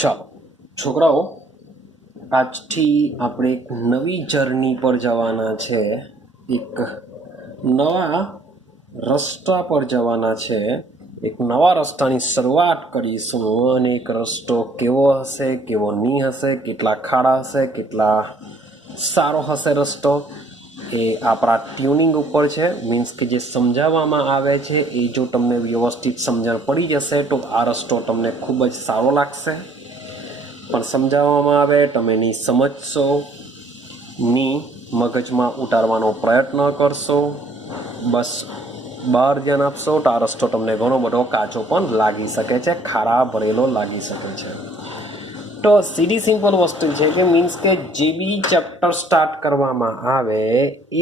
ચાલો છોકરાઓ, આજથી આપણે એક નવી જર્ની પર જવાના છે. એક નવા રસ્તા પર જવાના છે. એક નવા રસ્તાની શરૂઆત કરીશું અને એક રસ્તો કેવો હશે, કેવો નહીં હશે, કેટલા ખાડા હશે, કેટલા સારો હશે રસ્તો, એ આપણા ટ્યુનિંગ ઉપર છે. મીન્સ કે જે સમજાવવામાં આવે છે એ જો તમને વ્યવસ્થિત સમજણ પડી જશે તો આ રસ્તો તમને ખૂબ જ સારો લાગશે. પણ સમજાવવામાં આવે તમે ની સમજશો, ની મગજમાં ઉતારવાનો પ્રયત્ન કરશો, બસ બહાર ધ્યાન આપશો તો આ રસ્તો તમને ઘણો બધો કાચો પણ લાગી શકે છે, ખાડા ભરેલો લાગી શકે છે. તો સીધી સિમ્પલ વસ્તુ છે કે મીન્સ કે જે બી ચેપ્ટર સ્ટાર્ટ કરવામાં આવે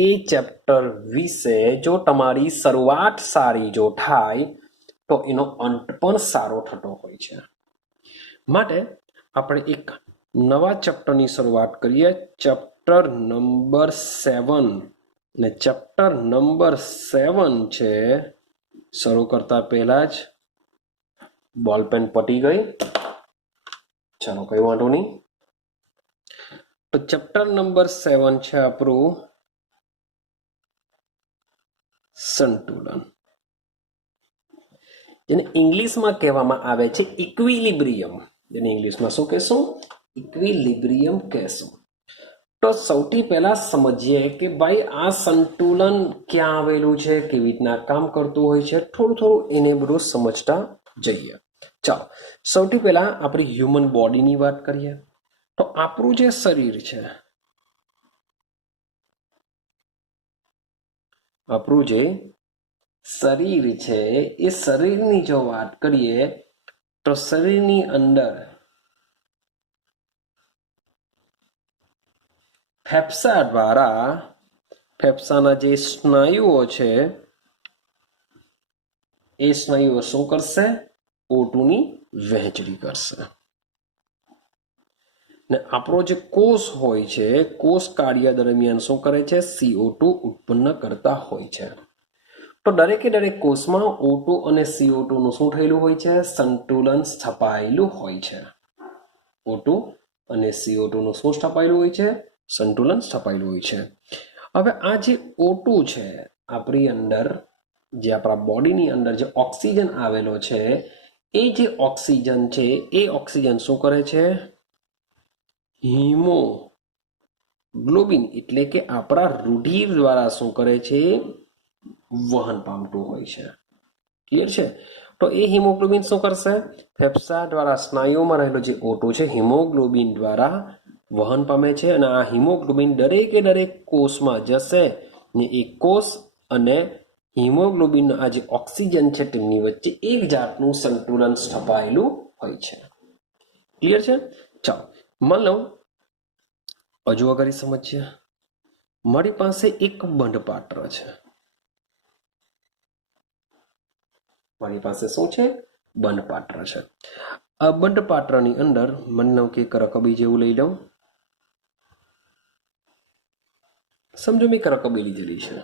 એ ચેપ્ટર વિશે જો તમારી શરૂઆત સારી જો થાય તો એનો અંત પણ સારો થતો હોય છે. માટે આપણે એક નવા ચેપ્ટરની શરૂઆત કરીએ. ચેપ્ટર નંબર 7 ને ચેપ્ટર નંબર 7 છે. શરૂ કરતા પહેલા જ બોલપેન પટી ગઈ. ચાલો કઈ વાંધો નહીં. તો ચેપ્ટર નંબર 7 છે આપણું સંતુલન, જેને ઇંગ્લિશમાં કહેવામાં આવે છે ઇક્વિલિબ્રિયમ. જેને ઇંગ્લિશમાં શું કહેશું? ઇક્વિલિબ્રિયમ કહેશું. તો સૌથી પહેલા સમજીએ કે ભાઈ આ સંતુલન ક્યાં આવેલું છે, કેવી રીતના કામ કરતું હોય છે, થોડું એને બધું સમજતા જઈએ. ચાલો સૌથી પહેલા આપણી હ્યુમન બોડીની વાત કરીએ. તો આપણું જે શરીર છે, આપણું જે શરીર છે એ શરીરની જો વાત કરીએ તો શરીરની અંદર ફેફસા દ્વારા ફેફસાના જે સ્નાયુઓ છે એ સ્નાયુઓ શું કરશે? O2ની વહેંચણી કરશે. ને આપણો જે કોષ હોય છે, કોષ કાર્ય દરમિયાન શું કરે છે? CO2 ઉત્પન્ન કરતા હોય છે. તો દરેકે દરેક કોષમાં O2 અને CO2 નું શું થયેલું હોય છે? સંતુલન સ્થપાયેલું હોય છે. O2 અને CO2 નું શું સ્થપાયેલું હોય છે? સંતુલન સ્થપાયેલું હોય છે. હવે આ જે O2 છે આપણી અંદર, જે આપણા બોડીની અંદર જે ઓક્સિજન આવેલો છે, એ જે ઓક્સિજન છે એ ઓક્સિજન શું કરે છે? હિમોગ્લોબિન એટલે કે આપણા રુધિર દ્વારા શું કરે છે? વહન પામતું હોય છે. ક્લિયર છે? તો એ હિમોગ્લોબિન શું કરશે? ફેફસા દ્વારા સ્નાયુમાં રહેલો જે O2 છે હિમોગ્લોબિન દ્વારા વહન પામે છે અને આ હિમોગ્લોબિન દરેકે દરેક કોષમાં જશે ને એ કોષ અને હિમોગ્લોબિન આ જે ઓક્સિજન છે તેમની વચ્ચે એક જાતનું સંતુલન સ્થપાયેલું હોય છે. ક્લિયર છે? ચાલો માન લો હજુ આગળ સમજીએ. મારી પાસે એક બંધ પાત્ર છે. મારી પાસે શું છે? બંધ પાત્ર છે. આ બંધ પાત્રની અંદર મને કે એક રકબી જેવું લઈ લઉં. સમજો મેં એક રકબી લીધેલી છે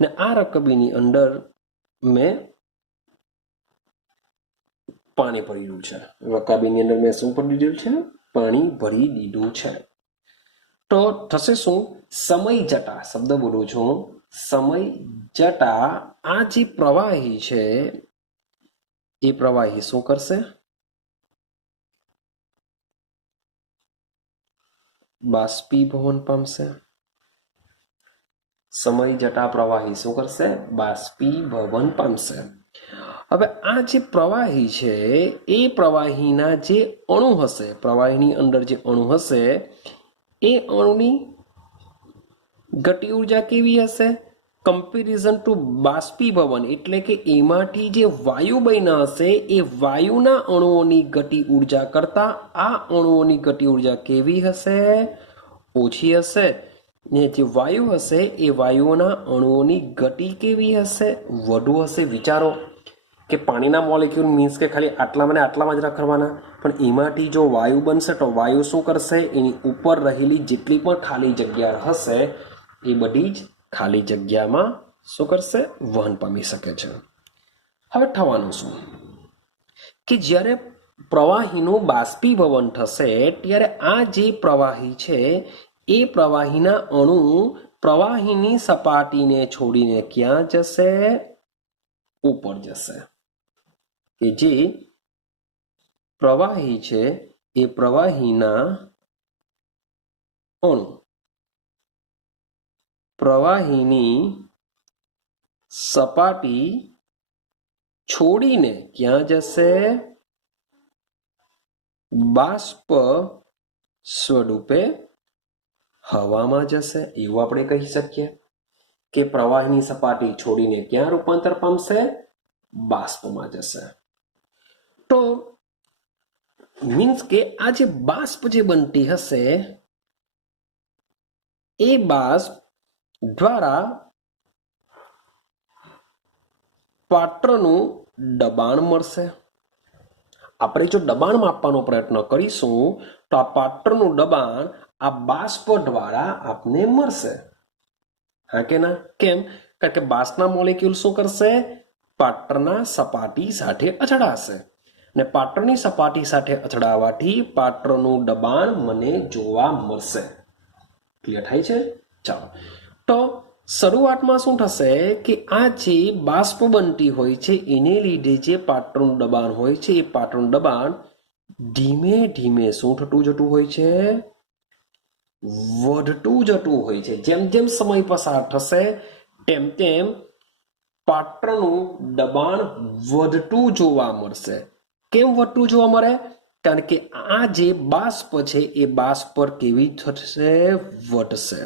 ને આ રકબીની અંદર મેં પાણી ભરી દીધું છે. રકાબીની અંદર મેં શું ભરી દીધું છે? પાણી ભરી દીધું છે. તો થશે શું? સમય જતા, શબ્દ બોલું છું, સમય જતા આ જે પ્રવાહી છે એ પ્રવાહી શું કરશે? બાષ્પીભવન પામશે. સમય જતા પ્રવાહી શું કરશે? બાષ્પીભવન પામશે. હવે આ જે પ્રવાહી છે એ પ્રવાહીના જે અણુ હશે, પ્રવાહીની અંદર જે અણુ હશે એ અણુની ગતિ ઉર્જા કેવી હશે? કમ્પેરિઝન ટુ બાષ્પીભવન એટલે કે એમાંથી જે વાયુ બન્યા હશે એ વાયુના અણુઓની ગતિ ઉર્જા કરતા આ અણુઓની ગતિ ઉર્જા કેવી હશે? ઓછી હશે. ને જે વાયુ હશે એ વાયુઓના અણુઓની ગતિ કેવી હશે? વધુ હશે. વિચારો કે પાણીના મોલેક્યુલ મીન્સ કે ખાલી આટલામાં ને આટલામાં જ રખડવાના, પણ એમાંથી જો વાયુ બનશે તો વાયુ શું કરશે? એની ઉપર રહેલી જેટલી પણ ખાલી જગ્યા હશે એ બધી જ ખાલી જગ્યામાં શું કરશે? વહન પામી શકે છે. હવે થવાનું શું કે જ્યારે પ્રવાહીનું બાષ્પીભવન થશે ત્યારે આ જે પ્રવાહી છે એ પ્રવાહીના અણુ પ્રવાહીની સપાટીને છોડીને ક્યાં જશે? ઉપર જશે. કે જે પ્રવાહી છે એ પ્રવાહીના અણુ પ્રવાહીની સપાટી છોડીને ક્યાં જશે? બાષ્પ સ્વરૂપે હવામાં જશે. એવું આપણે કહી શકીએ કે પ્રવાહીની સપાટી છોડીને ક્યાં રૂપાંતર પામશે? બાષ્પમાં જશે. તો મીન્સ કે આ જે બાષ્પ જે બનતી હશે એ બાષ્પ દ્વારા પાત્રનું દબાણ મળશે. આપણે જો દબાણ માપવાનો પ્રયત્ન કરીશું તો આ પાત્રનું દબાણ આ બાષ્પ દ્વારા આપને મળશે. હા કે ના? કેમ? કારણ કે બાષ્પના મોલેક્યુલ શું કરશે? પાત્રના સપાટી સાથે અથડાશે ને પાત્રની સપાટી સાથે અથડાવાથી પાત્રનું દબાણ મને જોવા મળશે. ક્લિયર થાય છે? ચાલો, તો શરૂઆતમાં શું થશે કે આ જે બાષ્પ બનતી હોય છે એને લીધે જે પાત્રનું દબાણ હોય છે એ પાત્રનું દબાણ ધીમે ધીમે શું થતું જતું હોય છે? વધતું જતું હોય છે. જેમ જેમ સમય પસાર થશે તેમ તેમ પાત્રનું દબાણ વધતું જોવા મળશે. કેમ વધતું જોવા મળે? કારણ કે આ જે બાષ્પ છે એ બાષ્પ પર કેવી થશે? વધશે.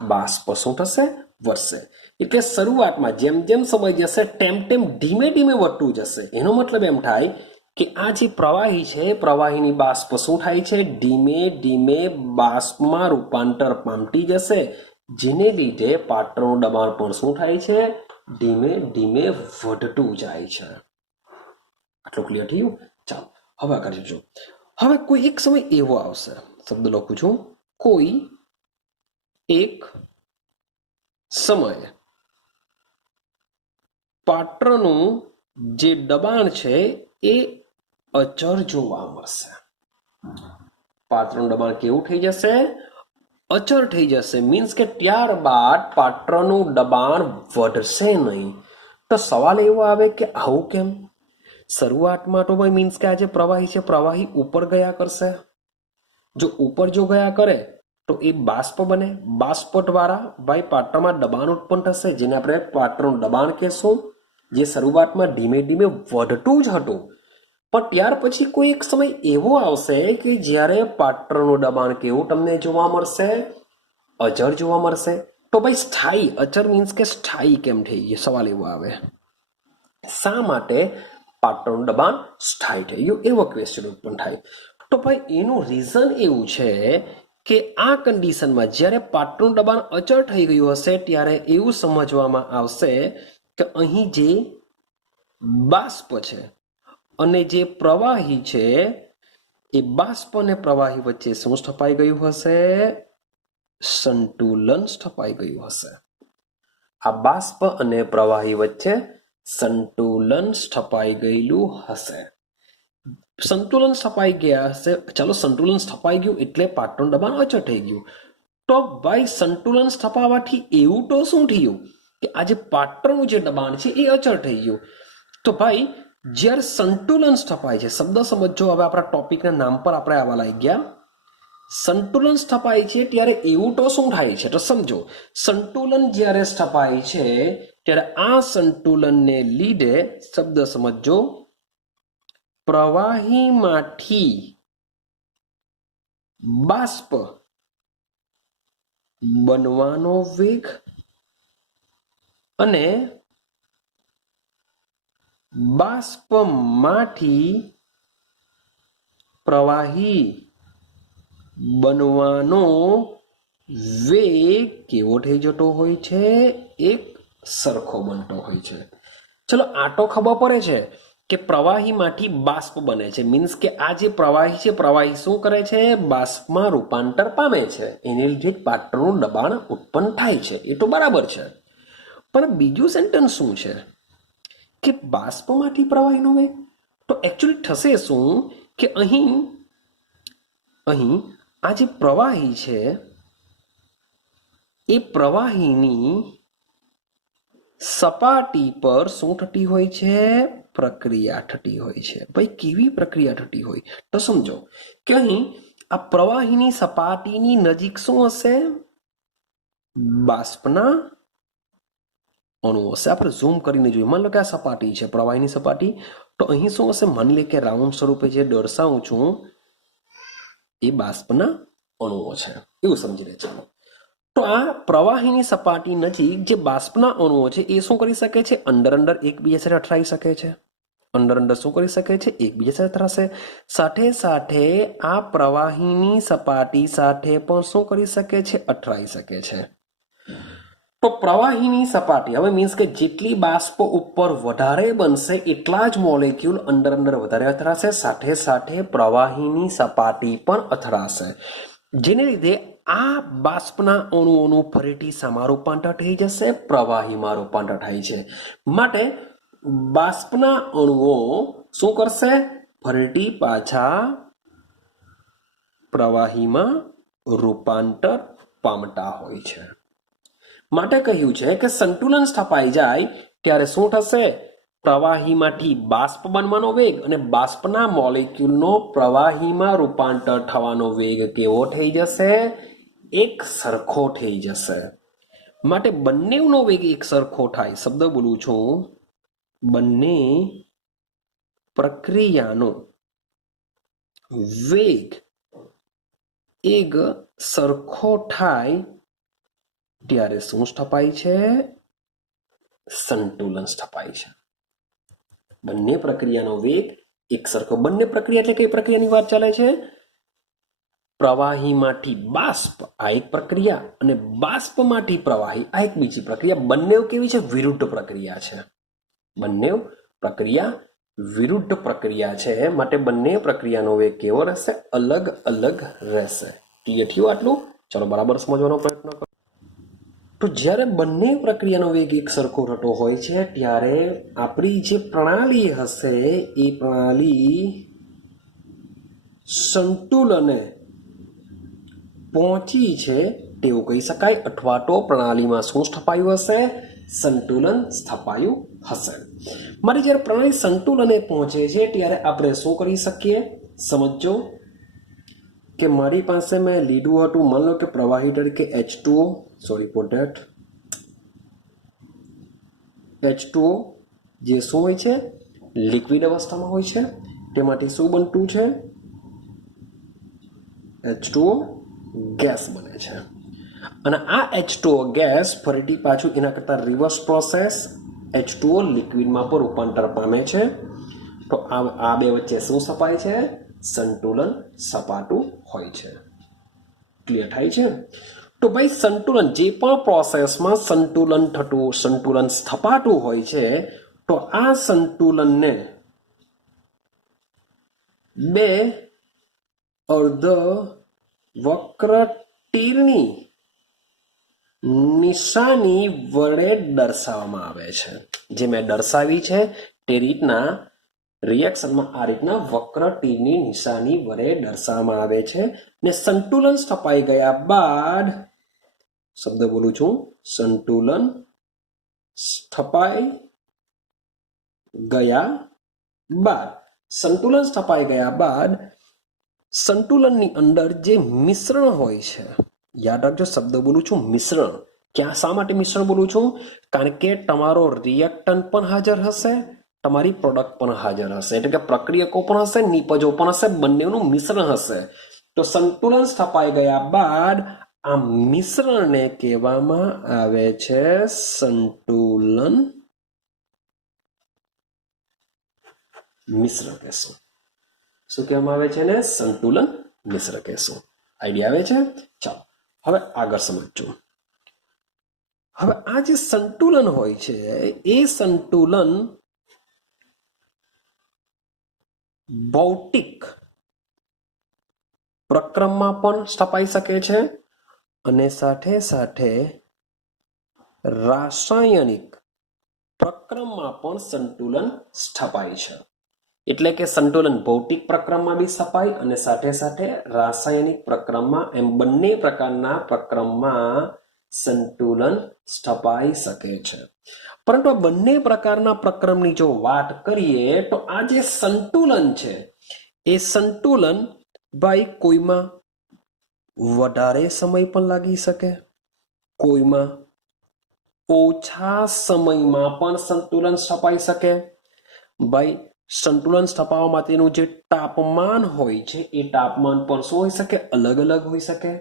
બાષ્પ શું થશે? વધશે. એટલે શરૂઆતમાં જેમ જેમ સમય જશે તેમ તેમ ધીમે ધીમે વધતું જશે. એનો મતલબ એમ થાય કે આ જે પ્રવાહી છે પ્રવાહીની બાષ્પ શું થાય છે? ધીમે ધીમે બાષ્પમાં રૂપાંતર પામતી જશે, જેને લીધે પાત્રનું દબાણ પણ શું થાય છે? ધીમે ધીમે વધતું જાય છે. આટલું ક્લિયર થયું? ચાલો હવે આગળ જજો. હવે કોઈ એક સમય એવો આવશે, શબ્દ લખું છું, કોઈ એક સમય પાત્રનું જે દબાણ છે એ અચળ જોવા મળશે. પાત્રનું દબાણ કેવું થઈ જશે? અચળ થઈ જશે. મીન્સ કે ત્યારબાદ પાત્રનું દબાણ વધશે નહીં. તો સવાલ એવો આવે કે આવું કેમ? શરૂઆતમાં તો ભાઈ મીન્સ કે આ જે પ્રવાહી છે પ્રવાહી ઉપર ગયા કરશે. જો ઉપર જો ગયા કરે તો એ બાષ્પ બને. બાષ્પ દ્વારા ભાઈ પાત્રમાં દબાણ ઉત્પન્ન થશે, જેને આપણે પાત્રનું દબાણ કહેશું, જે શરૂઆતમાં ધીમે ધીમે વધતું જ હતું. પણ ત્યાર પછી કોઈ એક સમય એવો આવશે કે જ્યારે પાત્રનું દબાણ કેવું તમને જોવા મળશે? અચળ જોવા મળશે. તો ભાઈ સ્થાયી, અચળ મીન્સ કે સ્થાયી કેમ થઈ ગયું? સવાલ એવો આવે. શા માટે પાત્રનું દબાણ સ્થાયી થઈ ગયું? એવો ક્વેશ્ચન ઉત્પન્ન થાય. તો ભાઈ એનું રીઝન એવું છે કે આ કન્ડિશનમાં જ્યારે પાત્રનું દબાણ અચળ થઈ ગયું હશે ત્યારે એવું સમજવામાં આવશે કે અહીં જે બાષ્પ છે અને જે પ્રવાહી છે એ બાષ્પ અને પ્રવાહી વચ્ચે શું સ્થપાઈ ગયું હશે? સંતુલન સ્થપાઈ ગયું હશે. આ બાષ્પ અને પ્રવાહી વચ્ચે સંતુલન સ્થપાઈ ગયેલું હશે. સંતુલન સ્થપાઈ ગયા હશે. ચાલો, સંતુલન સ્થપાઈ ગયું એટલે પાત્રનું દબાણ અચળ થઈ ગયું. તો ભાઈ સંતુલન સ્થપાવાથી એવું તો શું થયું કે આ જે પાત્રનું જે દબાણ છે એ અચળ થઈ ગયું. તો ભાઈ જ્યારે સંતુલન સ્થપાય છે, શબ્દ સમજો, હવે આપણા ટોપિકના નામ પર આપણે આવા લાગી ગયા. સંતુલન સ્થપાય છે ત્યારે એવું તો શું થાય છે? તો સમજો, સંતુલન જ્યારે સ્થપાય છે ત્યારે આ સંતુલનને લીધે શબ્દ સમજો, પ્રવાહીમાંથી બાષ્પ બનવાનો વેગ અને બાષ્પમાંથી પ્રવાહી બનવાનો વેગ કેવો થઈ જતો હોય છે? એક સરખો બનતો હોય છે. ચલો, આ તો ખબર પડે છે કે પ્રવાહીમાંથી બાષ્પ બને છે. મીન્સ કે આ જે પ્રવાહી છે, પ્રવાહી શું કરે છે? બાષ્પમાં રૂપાંતર પામે છે. એને લીધે પાત્રનું દબાણ ઉત્પન્ન થાય છે. એ તો બરાબર છે. પણ બીજું સેન્ટેન્સ શું છે કે બાષ્પમાંથી પ્રવાહીનો વેગ? તો એકચ્યુઅલી થશે શું કે અહીં અહીં આ જે પ્રવાહી છે એ પ્રવાહીની સપાટી પર શું થતી હોય છે? પ્રક્રિયા થતી હોય છે. ભાઈ કેવી પ્રક્રિયા થતી હોય તો સમજો કે અહીં આ પ્રવાહીની સપાટીની નજીક શું હશે? બાષ્પના અણુ હશે. આપણે ઝૂમ કરીને જોઈએ. માની લો કે આ સપાટી છે, પ્રવાહીની સપાટી, તો અહીં શું હશે? માની લે કે રાઉન્ડ સ્વરૂપે જે દર્શાવું છું એ બાષ્પના અણુઓ છે, એવું સમજી લે. ચાલો, તો આ પ્રવાહીની સપાટી નજીક જે બાષ્પના અણુઓ છે એ શું કરી શકે છે? અંદર અંદર એકબીજા સાથે અથડાઈ શકે છે. અંદર અંદર શું કરી શકે છે? એકબીજા સાથે અથડાશે. સાથે સાથે આ પ્રવાહીની સપાટી સાથે પણ શું કરી શકે છે? અથડાઈ શકે છે. તો પ્રવાહીની સપાટી હવે મીન્સ કે જેટલી બાષ્પ ઉપર વધારે બનશે એટલા જ મોલેક્યુલ અંદર અંદર વધારે અથડાશે. સાથે સાથે પ્રવાહીની સપાટી પણ અથડાશે, જેને લીધે આ બાષ્પના અણુઓનું ફરીથી શામાં રૂપાંતર થઈ જશે? પ્રવાહીમાં રૂપાંતર થાય છે. માટે બાષ્પના અણુઓ શું કરશે? ફરીથી પાછા પ્રવાહીમાં રૂપાંતર પામતા હોય છે. માટે કહ્યું છે કે સંતુલન સ્થપાઈ જાય ત્યારે શું થશે? પ્રવાહીમાંથી બાષ્પ બનવાનો વેગ અને બાષ્પના મોલેક્યુલનો પ્રવાહીમાં રૂપાંતર થવાનો વેગ કેવો થઈ જશે? એક સરખો થઈ જશે. માટે બંનેનો વેગ એક સરખો થાય. શબ્દ બોલું છું, બંને પ્રક્રિયાનો વેગ એક સરખો થાય ત્યારે શું સ્થપાય છે? સંતુલન સ્થપાય છે. બંને પ્રક્રિયાનો વેગ એક સરખો. બંને પ્રક્રિયા એટલે કઈ પ્રક્રિયાની વાત ચાલે છે? પ્રવાહીમાંથી બાષ્પ આ એક પ્રક્રિયા અને બાષ્પમાંથી પ્રવાહી આ એક બીજી પ્રક્રિયા. બંને કેવી છે? વિરુદ્ધ પ્રક્રિયા છે. બંને પ્રક્રિયા વિરુદ્ધ પ્રક્રિયા છે. માટે બંને પ્રક્રિયાનો વેગ કેવો રહેશે? અલગ અલગ રહેશે. ક્લિયર થયું આટલું? ચલો બરાબર સમજવાનો પ્રયત્ન કરો. તો જ્યારે બંને પ્રક્રિયાનો વેગ એક સરખો થતો હોય છે ત્યારે આપણી જે પ્રણાલી હશે એ પ્રણાલી સંતુલને પહોંચી છે તેવું કહી શકાય, અથવા તો પ્રણાલીમાં શું સ્થપાયું હશે? સંતુલન સ્થપાયું હશે. મારી જ્યારે પ્રણાલી સંતુલને પહોંચે છે ત્યારે આપણે શું કરી શકીએ? સમજો કે મારી પાસે મેં લીધું હતું, માની લો કે પ્રવાહી તરીકે H2O, sorry for that, H2O જે શું હોય છે? લિક્વિડ અવસ્થામાં હોય છે. તેમાંથી શું બનતું છે? H2O ગેસ બને છે. અને આ H2O ગેસ ફરીથી પાછું એના કરતાં રિવર્સ પ્રોસેસ H2O લિક્વિડમાં પણ રૂપાંતર પામે છે. તો આ બે વચ્ચે શું સ્થપાય છે? સંતુલન સપાટું હોય છે. ક્લિયર થાય છે? તો ભાઈ સંતુલન જે પણ પ્રોસેસમાં સંતુલન થતું, સંતુલન સ્થપાતું હોય છે, તો આ સંતુલનને બે અર્ધ વક્ર તીરની નિશાની વડે દર્શાવવામાં આવે છે. જે મેં દર્શાવી છે તે રીતના રિએક્શનમાં આ રીતના વક્ર તીરની નિશાની વડે દર્શાવવામાં આવે છે. ને સંતુલન સ્થપાઈ ગયા બાદ, શબ્દ બોલું છું, સંતુલન સ્થપાઈ ગયા બાદ, સંતુલન સ્થપાઈ ગયા બાદ સંતુલનની અંદર જે મિશ્રણ હોય છે, યાદ રાખજો શબ્દ બોલું છું મિશ્રણ. ક્યાં શા માટે મિશ્રણ બોલું છું? કારણ કે તમારો રિએક્ટન્ટ પણ હાજર હશે, તમારી પ્રોડક્ટ પણ હાજર હશે, એટલે કે પ્રક્રિયકો પણ હશે, નિપજો પણ હશે, બંનેનું મિશ્રણ હશે. તો સંતુલન સ્થપાઈ ગયા બાદ આ મિશ્રણને કહેવામાં આવે છે સંતુલન મિશ્ર કહેશું. શું કહેવામાં આવે છે? ને સંતુલન મિશ્ર કહેશું. આઈડિયા આવે છે? ચાલો હવે આગળ સમજો. હવે આ જે સંતુલન હોય છે એ સંતુલન ભૌતિક પ્રક્રમમાં પણ સ્થપાઈ શકે છે અને સાથે સાથે રાસાયણિક પ્રક્રમમાં પણ સંતુલન સ્થપાય છે. એટલે કે સંતુલન ભૌતિક પ્રક્રમમાં બી સ્થપાય અને સાથે સાથે રાસાયણિક પ્રક્રમમાં, એમ બંને પ્રકારના પ્રક્રમમાં સંતુલન સ્થપાઈ શકે છે. પરંતુ આ બંને પ્રકારના પ્રક્રમની જો વાત કરીએ તો આ જે સંતુલન છે એ સંતુલન ભાઈ કોઈમાં વધારે સમય પણ લાગી શકે, કોઈમાં ઓછા સમયમાં પણ સંતુલન સ્થપાઈ શકે. ભાઈ સંતુલન સ્થપાવવા માટેનું જે તાપમાન હોય છે એ તાપમાન પણ શું હોઈ શકે? અલગ અલગ હોઈ શકે.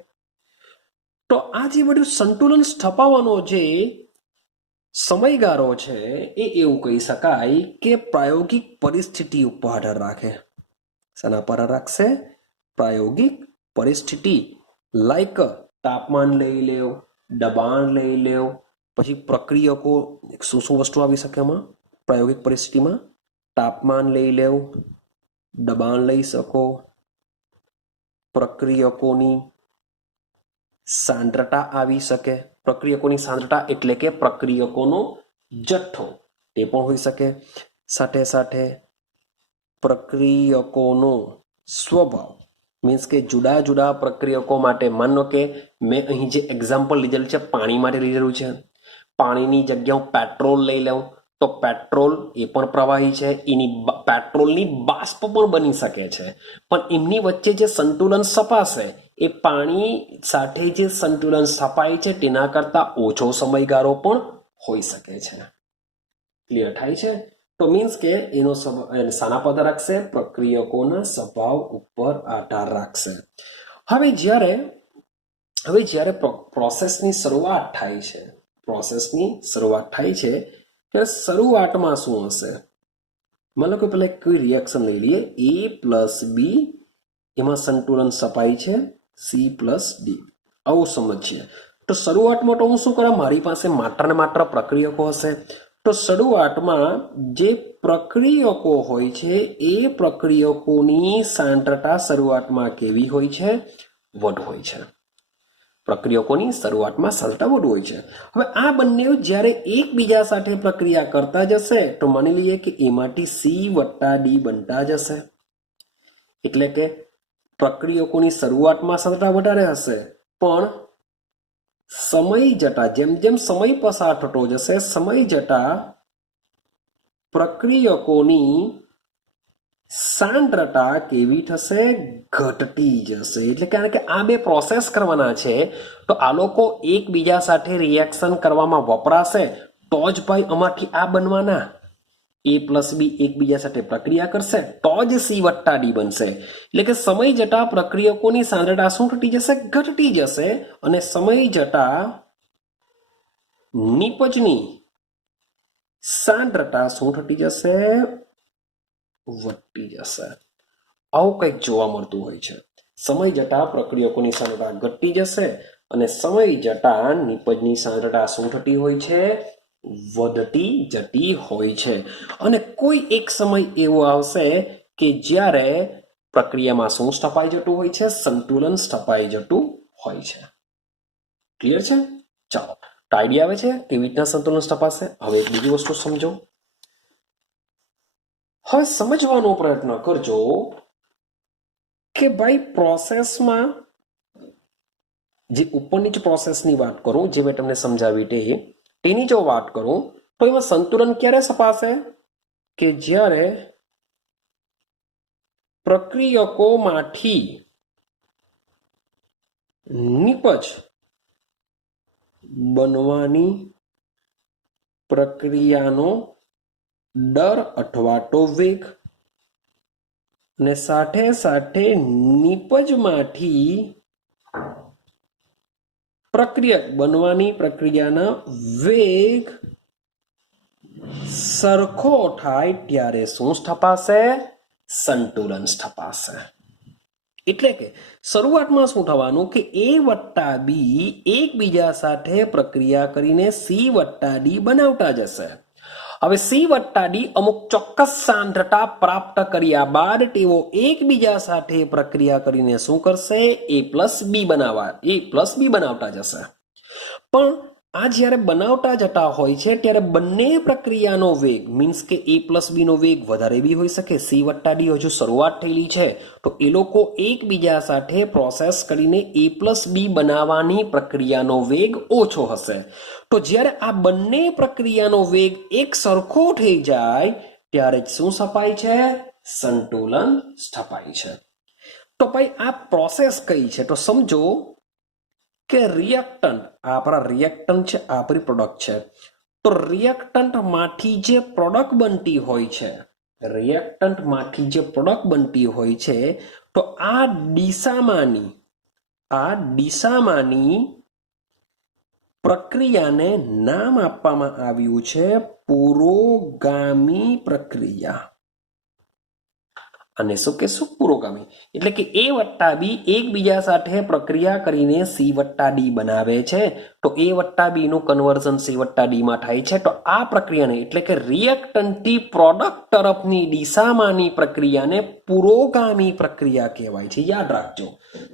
તો આ જે બધું સંતુલન સ્થપાવવાનો જે સમયગાળો છે એ એવું કહી શકાય કે પ્રાયોગિક પરિસ્થિતિ ઉપર આધાર રાખે. શેના પર રાખશે? પ્રાયોગિક પરિસ્થિતિ. લાઈક તાપમાન લઈ લેવ, દબાણ લઈ લેવ, પછી પ્રક્રિયકો, શું શું વસ્તુ આવી શકે એમાં પ્રાયોગિક પરિસ્થિતિમાં? તાપમાન લઈ લેવ, દબાણ લઈ શકો, પ્રક્રિયકોની સાંદ્રતા આવી શકે. પ્રક્રિયકોની સાંદ્રતા એટલે કે પ્રક્રિયકોનો જથ્થો તે પણ હોઈ શકે. સાથે સાથે પ્રક્રિયકોનો સ્વભાવ, મીન્સ કે જુદા જુદા પ્રક્રિયકો માટે, માનો કે મેં અહીં જે એક્ઝામ્પલ લીધેલું છે પાણી માટે લીધેલું છે, પાણીની જગ્યાએ હું પેટ્રોલ લઈ લઉં તો પેટ્રોલ એ પણ પ્રવાહી છે, એની પેટ્રોલની બાષ્પ પણ બની શકે છે, પણ એમની વચ્ચે જે સંતુલન સ્થપાશે એ પાણી સાથે જે સંતુલન સ્થપાય છે તેના કરતા ઓછો સમયગાળો પણ હોઈ શકે છે. ક્લિયર થાય છે? તો મીન્સ કે એનો શાના પર રાખશે? પ્રક્રિયકોના સ્વભાવ ઉપર આધાર રાખશે. હવે જ્યારે પ્રોસેસની શરૂઆત થાય છે, ત્યારે શરૂઆતમાં શું હશે? માનો કે પેલા કોઈ રિએક્શન લઈ લઈએ, A પ્લસ બી, એમાં સંતુલન સ્થપાય છે C+D. આવું સમજીએ. તો શરૂઆતમાં તો હું શું કરું? મારી પાસે માત્ર ને માત્ર પ્રક્રિયકો હશે. તો શરૂઆતમાં જે પ્રક્રિયકો હોય છે એ પ્રક્રિયકોની સાંદ્રતા શરૂઆતમાં કેવી હોય છે? વધુ હોય છે. પ્રક્રિયકોની શરૂઆતમાં સાંદ્રતા વધુ હોય છે. હવે આ બંને જ્યારે એકબીજા સાથે પ્રક્રિયા કરતા જશે તો માની લઈએ કે એમાંથી C+D બનતા જશે. એટલે કે પ્રક્રિયકોની શરૂઆતમાં સાંદ્રતા વધારે હશે, પણ સમય જતા, જેમ જેમ સમય પસાર થતો જશે, સમય જતા પ્રક્રિયકોની સાંદ્રતા કેવી થશે? ઘટતી જશે. એટલે કારણ કે આ બે પ્રોસેસ કરવાના છે તો આ લોકો એકબીજા સાથે રિએક્શન કરવામાં વપરાશે તો જ ભાઈ આમાંથી આ બનવાના. A પ્લસ બી એકબીજા સાથે પ્રક્રિયા કરશે તો જ C+D બનશે. એટલે કે સમય જતા પ્રક્રિયકોની સાંદ્રતા શું થતી જશે? ઘટતી જશે. અને સમય જતા નિપજની સાંદ્રતા શું થતી જશે? વધતી જશે. આવું કંઈક જોવા મળતું હોય છે. સમય જતા પ્રક્રિયકોની સાંદ્રતા ઘટતી જશે અને સમય જતા નિપજની સાંદ્રતા શું થતી હોય છે? વધતી જતી હોય છે. અને કોઈ એક સમય એવો આવશે કે જ્યારે પ્રક્રિયામાં શું સ્થપાઈ જતું હોય છે? સંતુલન સ્થપાઈ જતું હોય છે. ક્લિયર છે? ચાલો, તો આઈડિયા આવે છે કેવી રીતના સંતુલન સ્થપાશે. હવે એક બીજી વસ્તુ સમજો. હવે સમજવાનો પ્રયત્ન કરજો કે ભાઈ પ્રોસેસમાં જે ઉપરની જ પ્રોસેસની વાત કરું, જે મેં તમને સમજાવી તેની જો વાત કરું તો એમાં સંતુલન ક્યારે સ્થપાશે? કે જ્યારે પ્રક્રિયકોમાંથી નિપજ બનવાની પ્રક્રિયાનો દર અથવા તો વેગ અને સાથે સાથે નિપજમાંથી પ્રક્રિયક બનવાની પ્રક્રિયાના વેગ સરખો થાય ત્યારે શું સ્થપાશે? સંતુલન સ્થપાશે. એટલે કે શરૂઆતમાં શું થવાનું કે A+B એકબીજા સાથે પ્રક્રિયા કરીને C+D બનાવતા જશે. હવે C+D અમુક ચોક્કસ સાંદ્રતા પ્રાપ્ત કર્યા બાદ તેઓ એકબીજા સાથે પ્રક્રિયા કરીને શું કરશે? A+B બનાવતા જશે. પણ આ જ્યારે બનાવતા જતા હોય છે ત્યારે બંને પ્રક્રિયાનો વેગ મીન્સ કે a પ્લસ બીનો વેગ વધારે બી હોઈ શકે, c વત્તા ડી હજુ શરૂઆત થયેલી છે તો એ લોકો એકબીજા સાથે પ્રોસેસ કરીને a પ્લસ બી બનાવવાની પ્રક્રિયાનો વેગ ઓછો હશે. તો જ્યારે આ બંને પ્રક્રિયાનો વેગ એક સરખો થઈ જાય ત્યારે શું સ્થપાય છે? સંતુલન સ્થપાય છે. તો ભાઈ આ પ્રોસેસ કઈ છે? તો સમજો કે રિએક્ટન્ટ, આપણા રિએક્ટન્ટ છે, આપણી પ્રોડક્ટ છે. તો રિએક્ટન્ટમાંથી જે પ્રોડક્ટ બનતી હોય છે, રિએક્ટન્ટમાંથી જે પ્રોડક્ટ બનતી હોય છે તો આ દિશામાંની પ્રક્રિયાને નામ આપવામાં આવ્યું છે પુરોગામી પ્રક્રિયા. અને શું કહેશું? પુરોગામી. એટલે કે a વત્તા બી એકબીજા સાથે પ્રક્રિયા કરીને c વત્તા ડી બનાવે છે તો a વત્તા બી નું કન્વર્ઝન c વત્તા ડી માં થાય છે. તો આ પ્રક્રિયાને એટલે કે રિએક્ટન્ટથી પ્રોડક્ટ તરફની દિશામાંની પ્રક્રિયાને પુરોગામી પ્રક્રિયા કહેવાય છે. યાદ રાખજો.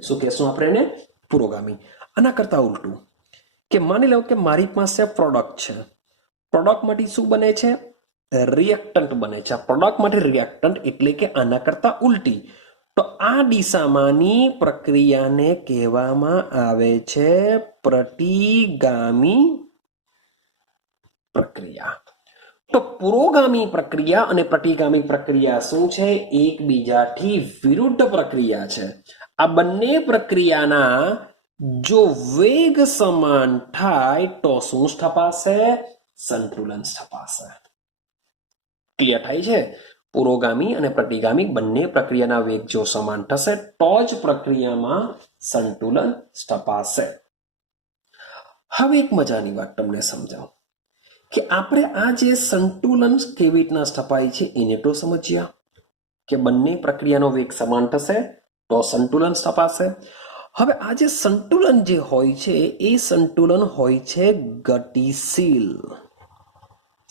શું કહેશું આપણે એને? પુરોગામી. આના કરતા ઉલટું કે માની લો કે મારી પાસે પ્રોડક્ટ છે, પ્રોડક્ટમાંથી શું બને છે? રિએક્ટન્ટ બને છે. આ પ્રોડક્ટ માટે રિએક્ટન્ટ એટલે કે આના કરતા ઉલટી. તો આ દિશામાંની પ્રક્રિયાને કહેવામાં આવે છે પ્રતિગામી પ્રક્રિયા. તો પુરોગામી પ્રક્રિયા અને પ્રતિગામી પ્રક્રિયા શું છે? એકબીજાથી વિરુદ્ધ પ્રક્રિયા છે. આ બંને પ્રક્રિયાના જો વેગ સમાન થાય તો શું સ્થપાશે? સંતુલન સ્થપાશે. ક્લિયર થાય છે? પુરોગામી અને પ્રતિગામી બંને પ્રક્રિયાના વેગ જો સમાન થશે તો જ પ્રક્રિયામાં સંતુલન સ્થપાશે. હવે એક મજાની વાત તમને સમજાવું કે આપણે આ જે સંતુલન કેવી રીતના સ્થપાય છે એને તો સમજ્યા કે બંને પ્રક્રિયાનો વેગ સમાન થશે તો સંતુલન સ્થપાશે. હવે આ જે સંતુલન જે હોય છે એ સંતુલન હોય છે ગતિશીલ.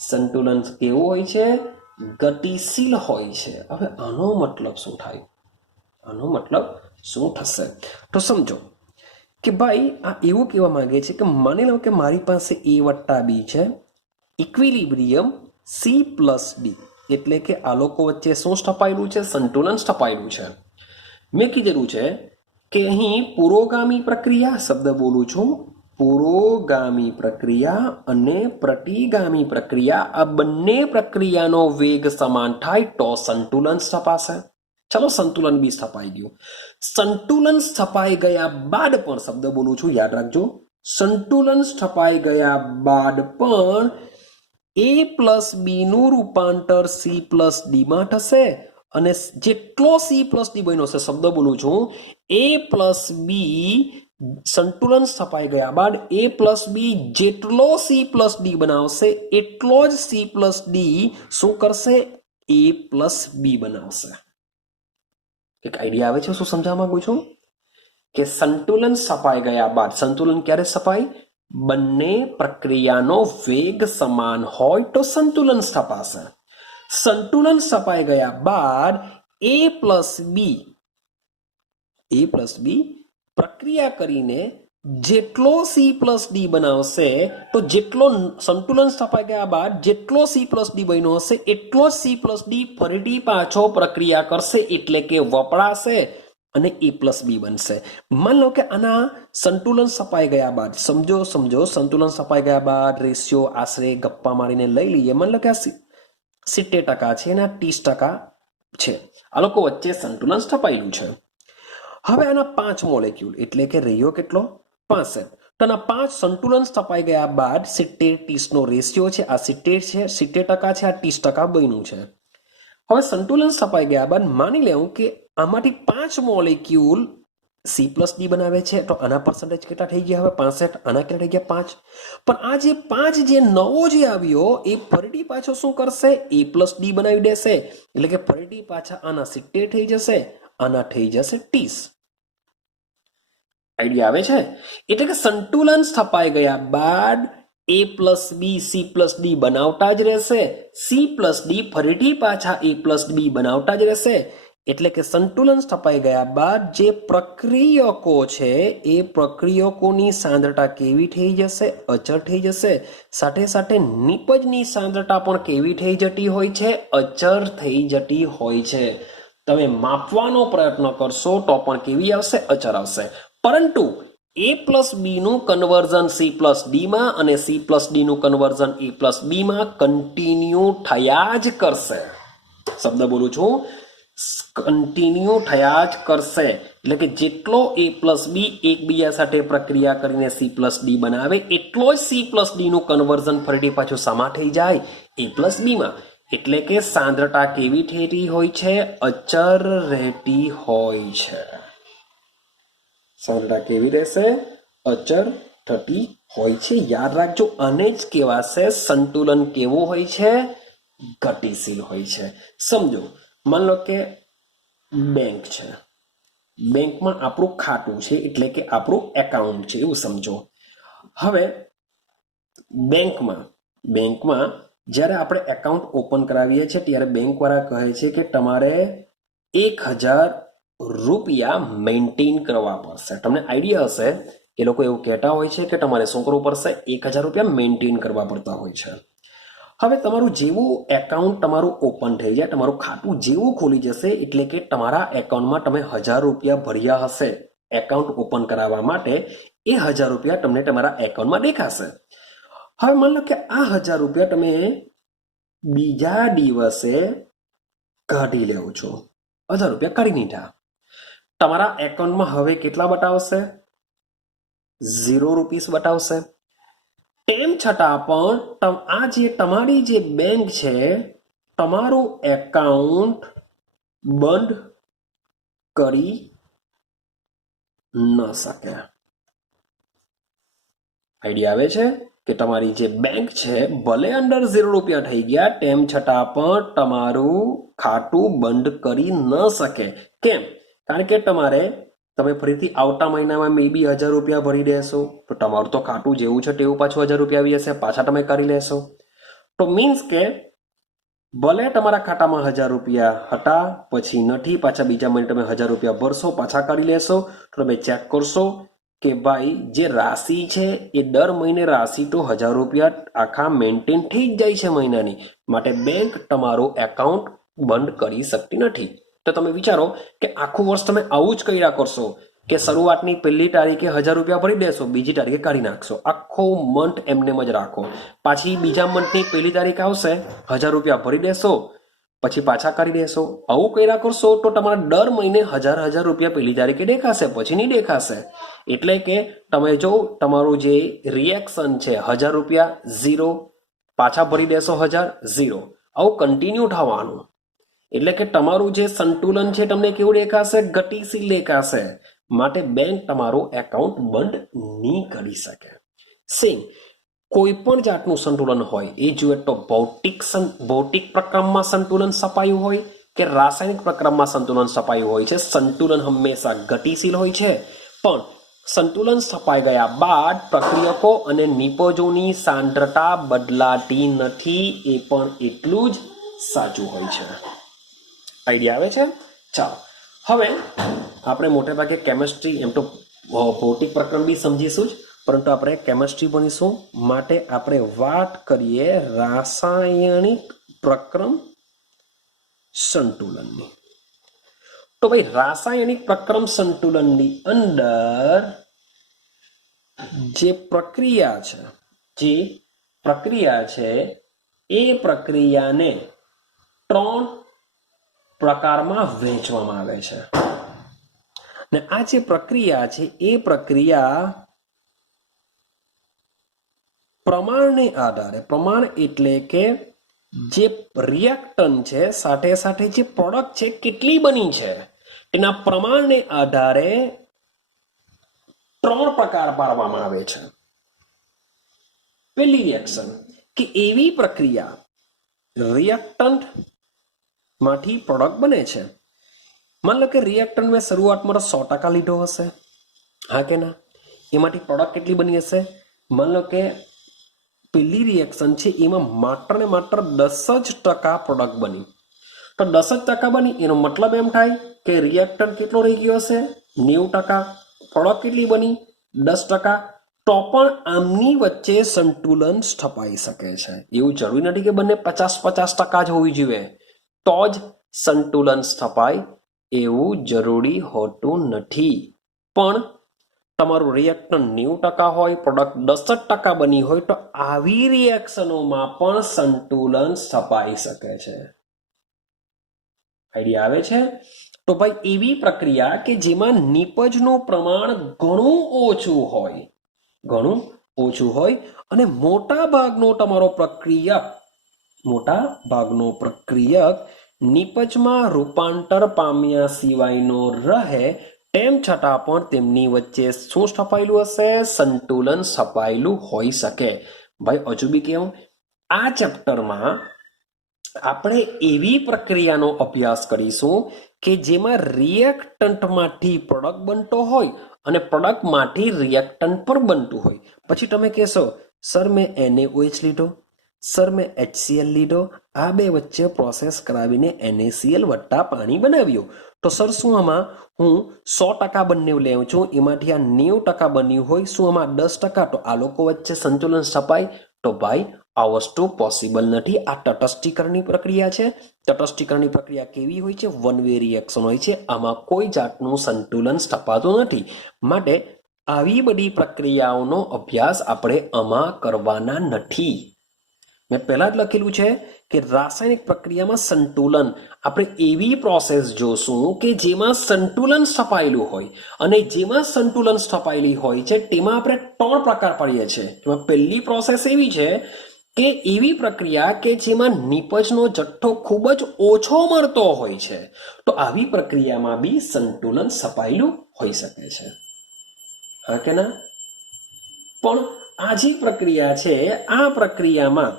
સંતુલન કેવું હોય છે? ગતિશીલ હોય છે. હવે આનો મતલબ શું થાય? આનો મતલબ શું થશે? તો સમજો કે ભાઈ આ એવું કહેવા માંગે છે કે માની લો કે મારી પાસે a વત્તા બી છે, ઇક્વિલિબ્રિયમ c પ્લસ ડી, એટલે કે આ લોકો વચ્ચે શું સ્થપાયેલું છે? સંતુલન સ્થપાયેલું છે. મેં કીધેલું છે કે અહીં પુરોગામી પ્રક્રિયા, શબ્દ બોલું છું, પુરોગામી પ્રક્રિયા અને પ્રતિગામી પ્રક્રિયા, આ બંને પ્રક્રિયાનો વેગ સમાન થાય તો સંતુલન સ્થપાશે. ચલો સંતુલન બી સ્થપાઈ ગયું. સંતુલન સ્થપાઈ ગયા બાદ પણ, શબ્દ બોલું છું યાદ રાખજો, સંતુલન સ્થપાઈ ગયા બાદ પણ a પ્લસ બી નું રૂપાંતર c પ્લસ ડી માં થશે અને જેટલો c પ્લસ ડી બન્યો છે, શબ્દ બોલું છું, a પ્લસ બી સંતુલન સ્થપાઈ ગયા બાદ a પ્લસ બી જેટલો c પ્લસ ડી બનાવશે એટલો જ c પ્લસ ડી શું કરશે? a પ્લસ બી બનાવશે. એક આઈડિયા આવે છે? શું સમજાવવા માંગુ છું કે સંતુલન સ્થપાઈ ગયા બાદ, સંતુલન ક્યારે સ્થપાય? બંને પ્રક્રિયાનો વેગ સમાન હોય તો સંતુલન સ્થપાશે. સંતુલન સ્થપાઈ ગયા બાદ a પ્લસ બી પ્રક્રિયા કરીને જેટલો c પ્લસ ડી બનાવશે તો જેટલો સંતુલન સ્થપાઈ ગયા બાદ જેટલો c પ્લસ ડી બન્યો હશે એટલો જ c પ્લસ ડી ફરીથી પાછો પ્રક્રિયા કરશે એટલે કે વપરાશે અને a પ્લસ બી બનશે. માન લો કે આના સંતુલન સ્થપાઈ ગયા બાદ, સમજો સંતુલન સ્થપાઈ ગયા બાદ રેશિયો આશરે ગપ્પા મારીને લઈ લઈએ. માન લો કે આ 70% છે અને 30% છે. આ લોકો વચ્ચે સંતુલન સ્થપાયેલું છે. હવે આના 5 મોલેક્યુલ એટલે કે રહ્યો કેટલો? 65. તો આના 5 સંતુલન સ્થપાઈ ગયા બાદ 70-30 નો રેશિયો છે. આ 70 છે, 70% છે, આ 30% બન્યું છે. હવે સંતુલન સ્થપાઈ ગયા બાદ માની લેવું કે આમાંથી 5 મોલેક્યુલ c પ્લસ ડી બનાવે છે તો આના પર્સન્ટેજ કેટલા થઈ ગયા? હવે 65. આના કેટલા થઈ ગયા? 5. પણ આ જે 5 જે નવો જે આવ્યો એ ફરીથી પાછો શું કરશે? a પ્લસ ડી બનાવી દેશે. એટલે કે ફરીથી પાછા આના 70 થઈ જશે, આના થઈ જશે 30. આઈડિયા આવે છે? એટલે કે સંતુલન સ્થપાઈ ગયા બાદ a plus B c plus D બનાવતા જ રહેશે, c પ્લસ ડી ફરીથી પાછા a પ્લસ બી બનાવતા જ રહેશે. એટલે કે સંતુલન સ્થપાઈ ગયા બાદ જે પ્રક્રિયકો છે એ પ્રક્રિયકોની સાંદ્રતા કેવી થઈ જશે? અચળ થઈ જશે. સાથે સાથે નિપજની સાંદ્રતા પણ કેવી થઈ જતી હોય છે? અચળ થઈ જતી હોય છે. તમે માપવાનો પ્રયત્ન કરશો તો પણ કેવી આવશે? અચળ આવશે. પરંતુ a પ્લસ બી નું કન્વર્ઝન સી પ્લસ ડીમાં અને સી પ્લસ ડી નું કન્વર્ઝન એ પ્લસ બીમાં કન્ટિન્યુ થયા જ કરશે. શબ્દ બોલું છું, કન્ટિન્યુ થયા જ કરશે. એટલે કે જેટલો a પ્લસ બી એકબીજા સાથે પ્રક્રિયા કરીને સી પ્લસ ડી બનાવે એટલો જ સી પ્લસ ડી નું કન્વર્ઝન ફરીથી પાછું સામા થઈ જાય a પ્લસ બીમાં. એટલે કે સાંદ્રતા કેવી થતી હોય છે? અચળ રહેતી હોય છે. સાંદ્રતા કેવી રહેશે? અચળ થતી હોય છે. યાદ રાખજો, આને જ કહેવાશે સંતુલન. કેવું હોય છે? ગતિશીલ હોય છે. સમજો, માન લો કે બેંક છે, બેંકમાં આપણું ખાતું છે, એટલે કે આપણું એકાઉન્ટ છે, એવું સમજો. હવે બેંકમાં જ્યારે આપણે એકાઉન્ટ ઓપન કરાવીએ છીએ ત્યારે બેંકવાળા કહે છે કે તમારે 1000 રૂપિયા મેન્ટેન કરવા પડશે. તમને આઈડિયા હશે, એ લોકો એવું કહેતા હોય છે કે તમારે શું કરવું પડશે? 1000 રૂપિયા મેન્ટેન કરવા પડતા હોય છે. હવે તમારું જેવું એકાઉન્ટ તમારું ઓપન થઈ જાય, તમારું ખાતું જેવું ખોલી જશે, એટલે કે તમારા એકાઉન્ટમાં તમે 1000 રૂપિયા ભર્યા હશે એકાઉન્ટ ઓપન કરાવવા માટે, એ 1000 રૂપિયા તમને તમારા એકાઉન્ટમાં દેખાશે. હવે માન લો કે આ 1000 રૂપિયા તમે બીજા દિવસે કાઢી લેવો છો. 1000 રૂપિયા કાઢી નીધા, તમારા એકાઉન્ટમાં હવે કેટલા બતાવશે? 0 રૂપીસ બતાવશે. તેમ છતાં પણ આ જે તમારી જે બેંક છે, તમારું એકાઉન્ટ બંધ કરી ન શકે. આઈડિયા આવે છે કે તમારી જે બેંક છે, ભલે અંદર 0 રૂપિયા થઈ ગયા, તેમ છતાં પણ તમારું ખાતું બંધ કરી ન શકે. કેમ? કારણ કે તમે ફરીથી આવતા મહિનામાં મે બી 1000 રૂપિયા ભરી દેશો, તો તમારું તો ખાતું જેવું છે તેવું પાછું 1000 રૂપિયા આવી જશે, પાછા તમે કરી લેશો. તો મીન્સ કે ભલે તમારા ખાતામાં 1000 રૂપિયા હતા, પછી નથી, પાછા બીજા મહિને તમે 1000 રૂપિયા ભરશો, પાછા કરી લેશો, તો તમે ચેક કરશો કે ભાઈ જે રાશિ છે એ દર મહિને રાશિ તો 1000 રૂપિયા આખા મેન્ટેન થઈ જ જાય છે મહિનાની. માટે બેંક તમારું એકાઉન્ટ બંધ કરી શકતી નથી. તો તમે વિચારો કે આખું વર્ષ તમે આવું જ કર્યા કરશો કે શરૂઆતની પહેલી તારીખે 1000 રૂપિયા ભરી દેશો, બીજી તારીખે કાઢી નાખશો, આખો મંથ એમનેમ જ રાખો. પાછી બીજા મંથની પહેલી તારીખ આવશે, 1000 રૂપિયા ભરી દેશો, પછી પાછા કરી દેશો. આવું કર્યા કરશો તો તમારે દર મહિને 1000 રૂપિયા પહેલી તારીખે દેખાશે, પછી નહીં દેખાશે. એટલે કે તમે જો તમારું જે રિએક્શન છે, 1000 રૂપિયા 0, પાછા ભરી દેશો 1000, 0, આવું કન્ટિન્યુ થવાનું. એટલે કે તમારું જે સંતુલન છે તમને કેવું દેખાશે? ગતિશીલ દેખાશે. માટે બેંક તમારું એકાઉન્ટ બંધ નહીં કરી શકે. સેમ કોઈ પણ જાતનું સંતુલન હોય, એ જોઈએ તો ભૌતિક પ્રક્રમમાં સંતુલન સ્થપાયું હોય કે રાસાયણિક પ્રક્રમમાં સંતુલન સ્થપાયું હોય છે, સંતુલન હંમેશા ગતિશીલ હોય છે. પણ સંતુલન સ્થપાઈ ગયા બાદ પ્રક્રિયકો અને નિપજોની સાંદ્રતા બદલાતી નથી, એ પણ એટલું જ સાચું હોય છે. આઈડિયા આવે છે? ચાલો, હવે આપણે મોટે ભાગે કેમેસ્ટ્રી, એમ તો ભૌતિક પ્રક્રમ બી સમજીશું જ, પરંતુ આપણે કેમેસ્ટ્રી ભણીશું. માટે આપણે વાત કરીએ રાસાયણિક પ્રક્રમ સંતુલનની. તો ભાઈ રાસાયણિક પ્રક્રમ સંતુલનની અંદર જે પ્રક્રિયા છે એ પ્રક્રિયાને 3 પ્રકારમાં વહેંચવામાં આવે છે. ને આ જે પ્રક્રિયા છે એ પ્રક્રિયા પ્રમાણને આધારે, પ્રમાણ એટલે કે જે રિએક્ટન્ટ છે સાથે સાથે જે પ્રોડક્ટ છે કેટલી બની છે તેના પ્રમાણને આધારે 3 પ્રકાર પાડવામાં આવે છે. પહેલી રિએક્શન કે એવી પ્રક્રિયા રિએક્ટન્ટ માંથી પ્રોડક્ટ બને છે. માન લો કે રિએક્ટન્ટ મેં શરૂઆતમાં 100% લીધો હશે, હા કે ના? એમાંથી પ્રોડક્ટ કેટલી બની હશે? માન લો કે પહેલી રિએક્શન છે એમાં માત્ર ને માત્ર 10% પ્રોડક્ટ બની, તો 10% બની, એનો મતલબ એમ થાય કે રિએક્ટન્ટ કેટલો રહી ગયો હશે? 90%. પ્રોડક્ટ કેટલી બની? 10%. તો પણ આમની વચ્ચે સંતુલન સ્થપાઈ શકે છે. એવું જરૂરી નથી કે બંને 50-50% જ હોવી જોઈએ તો જ સંતુલન સ્થપાય, એવું જરૂરી હોતું નથી. પણ તમારું રિએક્ટન્ટ 90% હોય, પ્રોડક્ટ 10% બની હોય, તો આવી રિએક્શનોમાં પણ સંતુલન સ્થપાઈ શકે છે. આઈડિયા આવે છે? તો ભાઈ એવી પ્રક્રિયા કે જેમાં નિપજનું પ્રમાણ ઘણું ઓછું હોય અને મોટા ભાગનો પ્રક્રિયક નિપજમાં રૂપાંતર પામ્યા સિવાયનો રહે, તેમ છતાં પણ તેમની વચ્ચે શું સ્થપાયેલું હશે? સંતુલન સ્થપાયેલું હોઈ શકે. ભાઈ હજુ બી કેવું, આ ચેપ્ટરમાં આપણે એવી પ્રક્રિયાનો અભ્યાસ કરીશું કે જેમાં રિએક્ટન્ટમાંથી પ્રોડક્ટ બનતો હોય અને પ્રોડક્ટમાંથી રિએક્ટન્ટ પર બનતું હોય. પછી તમે કહેશો, સર મેં NaOH લીધો, સર મેં HCl લીધો, આ બે વચ્ચે પ્રોસેસ કરાવીને NaCl વત્તા પાણી બનાવ્યું. તો સર શું આમાં હું 100% બંને લેવું છું, એમાંથી આ 90% બન્યું હોય, શું આમાં 10%? તો આ લોકો વચ્ચે સંતુલન સ્થપાય? તો ભાઈ આ વસ્તુ પોસિબલ નથી. આ તટસ્થીકરણની પ્રક્રિયા છે. તટસ્થીકરણની પ્રક્રિયા કેવી હોય છે? વન વે રિએક્શન હોય છે. આમાં કોઈ જાતનું સંતુલન સ્થપાતું નથી. માટે આવી બધી પ્રક્રિયાઓનો અભ્યાસ આપણે આમાં કરવાના નથી. મેં પહેલા જ લખેલું છે કે રાસાયણિક પ્રક્રિયામાં સંતુલન, આપણે એવી પ્રોસેસ જોશું કે જેમાં સંતુલન સ્થપાયેલું હોય, અને જેમાં સંતુલન સ્થપાયેલી હોય છે તેમાં આપણે 3 પ્રકાર પાડીએ છીએ. એમાં પહેલી પ્રોસેસ એવી છે કે એવી પ્રક્રિયા કે જેમાં નિપજનો જથ્થો ખૂબ જ ઓછો મળતો હોય છે, તો આવી પ્રક્રિયામાં બી સંતુલન સ્થપાયેલું હોઈ શકે છે. હા કે ના? પણ આ જે પ્રક્રિયા છે, આ પ્રક્રિયામાં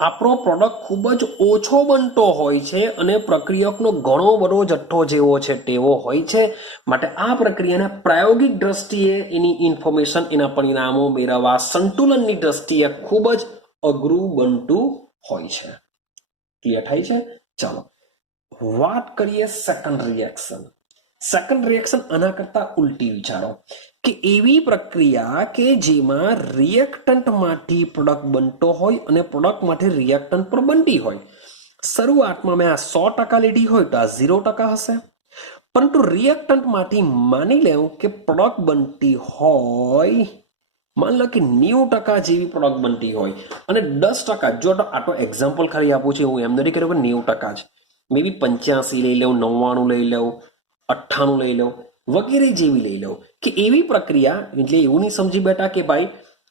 આપણો પ્રોડક્ટ ખૂબ જ ઓછો બનતો હોય છે અને પ્રક્રિયકનો ઘણો બધો જથ્થો જેવો છે તેવો હોય છે. માટે આ પ્રક્રિયાને પ્રાયોગિક દ્રષ્ટિએ એની ઇન્ફોર્મેશન, એના પરિણામો મેળવવા સંતુલનની દ્રષ્ટિએ ખૂબ જ અઘરું બનતું હોય છે. ક્લિયર થાય છે? ચાલો વાત કરીએ સેકન્ડ રિએક્શન. સેકન્ડ રિએક્શન આના કરતા ઉલટી વિચારો કે એવી પ્રક્રિયા કે જેમાં રિએક્ટન્ટમાંથી પ્રોડક્ટ બનતો હોય અને પ્રોડક્ટમાંથી રિએક્ટન્ટ પર બનતી હોય. શરૂઆતમાં મેં આ 100% લીધી હોય તો આ 0% હશે, પરંતુ રિએક્ટન્ટમાંથી માની લેવું કે પ્રોડક્ટ બનતી હોય, માન લો કે 90% જેવી પ્રોડક્ટ બનતી હોય અને 10%, જો આ તો એક્ઝામ્પલ ખાલી આપું છું, હું એમ નથી કર્યું કે 90% જ, મે બી 85 લઈ લઉં, 99 લઈ લઉં, 98 લઈ લઉં, વગેરે જેવી લઈ લઉં કે એવી પ્રક્રિયા. એટલે એવું નહીં સમજી બેઠા કે ભાઈ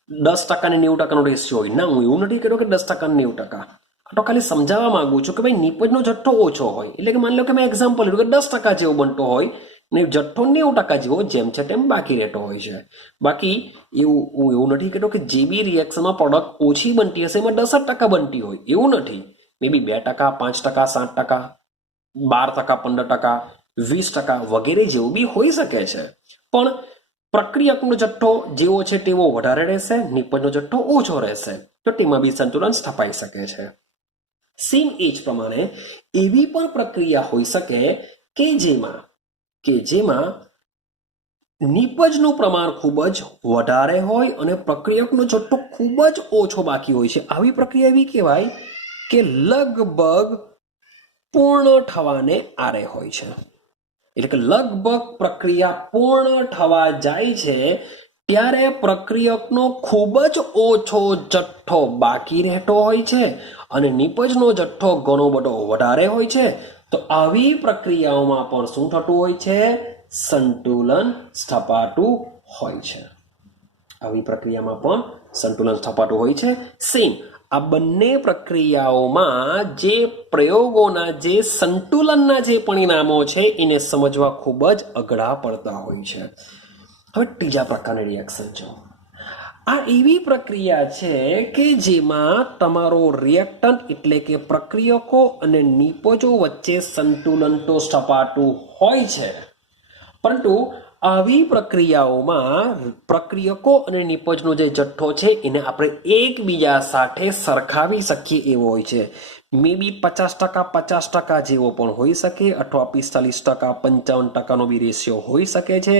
10% ને 90%નો રેશિયો હોય. ના, હું એવું નથી કર્યો કે 10% ને 90%. આ તો ખાલી સમજાવવા માંગુ છું કે ભાઈ નિપજનો જથ્થો ઓછો હોય, એટલે કે માની લો કે મેં એક્ઝામ્પલ લીધું કે 10% જેવો બનતો હોય ને જથ્થો 90% જેવો જેમ છે તેમ બાકી રહેતો હોય છે. બાકી હું એવું નથી કહેતો કે જે બી રિએક્શનમાં પ્રોડક્ટ ઓછી બનતી હશે એમાં 10% બનતી હોય, એવું નથી. મે બી 2%, 5%, 7%, 12%, 15%, 20% વગેરે જેવું બી હોઈ શકે છે. પણ પ્રક્રિયકનો જથ્થો જેવો છે તેવો વધારે રહેશે, નિપજનો જથ્થો ઓછો રહેશે, તો તેમાં બી સંતુલન સ્થપાઈ શકે છે. સેમ એ જ પ્રમાણે એવી પણ પ્રક્રિયા હોઈ શકે કે જેમાં નિપજનું પ્રમાણ ખૂબ જ વધારે હોય અને પ્રક્રિયકનો જથ્થો ખૂબ જ ઓછો બાકી હોય છે. આવી પ્રક્રિયા એવી કહેવાય કે લગભગ પૂર્ણ થવાને આરે હોય છે. એટલે કે લગભગ પ્રક્રિયા પૂર્ણ થવા જાય છે ત્યારે પ્રક્રિયકનો ખૂબ જ ઓછો જથ્થો બાકી રહેતો હોય છે અને નિપજનો જથ્થો ઘણો બધો વધારે હોય છે. તો આવી પ્રક્રિયાઓમાં પણ શું થતું હોય છે? સંતુલન સ્થપાતું હોય છે. આવી પ્રક્રિયામાં પણ સંતુલન સ્થપાતું હોય છે. સેમ આ બંને પ્રક્રિયાઓમાં જે પ્રયોગોના જે સંતુલનના જે પરિણામો છે એને સમજવા ખૂબ જ અઘરા પડતા હોય છે. હવે ત્રીજા પ્રકારની રિએક્શન છે. આ એવી પ્રક્રિયા છે કે જેમાં તમારો રિએક્ટન્ટ એટલે કે પ્રક્રિયકો અને નિપજો વચ્ચે સંતુલન તો સ્થપાતું હોય છે, પરંતુ આવી પ્રક્રિયાઓમાં પ્રક્રિયકો અને નિપજનો જે જથ્થો છે એને આપણે એકબીજા સાથે સરખાવી શકીએ એવો હોય છે. મે બી 50% જેવો પણ હોઈ શકે, અથવા 45% 55%નો બી રેશિયો હોઈ શકે છે.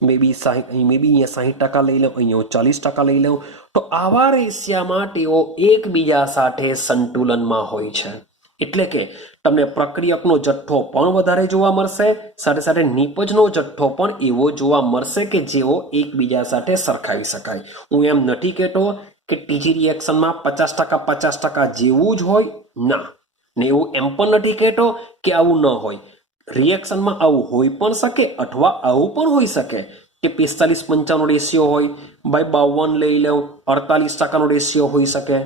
મે બી અહીંયા 60% લઈ લઉં, અહીંયા 40% લઈ લઉં. તો આવા રેશિયામાં તેઓ એકબીજા સાથે સંતુલનમાં હોય છે. એટલે કે તમને પ્રક્રિયકનો જથ્થો પણ વધારે જોવા મળશે, સાથે સાથે નિપજનો જથ્થો પણ એવો જોવા મળશે કે જેઓ એકબીજા સાથે સરખાવી શકાય. હું એમ નથી કહેતો કે ત્રીજી રિએક્શનમાં 50% જેવું જ હોય, ના. ને એવું એમ પણ નથી કહેતો કે આવું ન હોય. રિએક્શનમાં આવું હોઈ પણ શકે, અથવા આવું પણ હોઈ શકે કે 45-55 રેશિયો હોય, ભાઈ 52 લઈ લો, 48%નો રેશિયો હોઈ શકે,